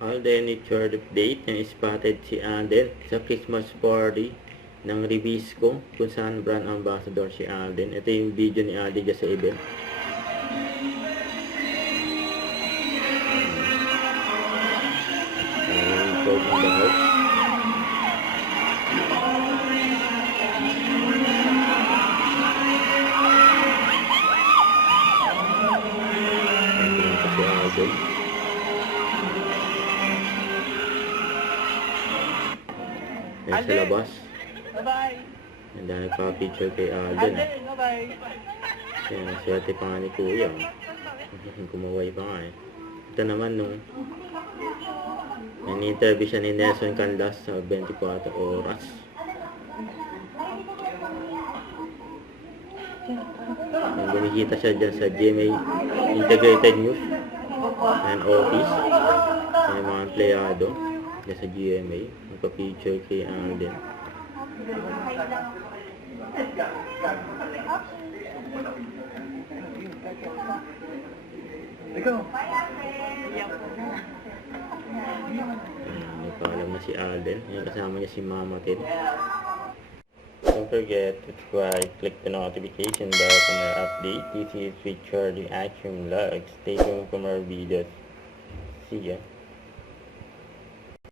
Alden with short update na spotted si Alden sa Christmas party ng Ribisco kung saan brand ambassador si Alden. Ito yung video ni Alden dyan sa event. Yan sa labas. Bye-bye. Yan dahil nagpa-picture kay Alden. Bye-bye. Yan, swerte pa nga ni Kuya. Kumaway pa nga eh. Ito naman nung in-interview siya ni Nelson Canlas sa 24 oras. Yan, bumikita siya dyan sa GMA Integrated News and Office. May mga empleyado dyan sa GMA. Magpa-picture kay Alden. Ikaw. Nagpaalam na si Alden. Yung kasama niya si Mama Ted. Don't forget to subscribe, click the notification bell for more update. This is Feature Reaction Vlog. Stay tuned for more videos. See ya.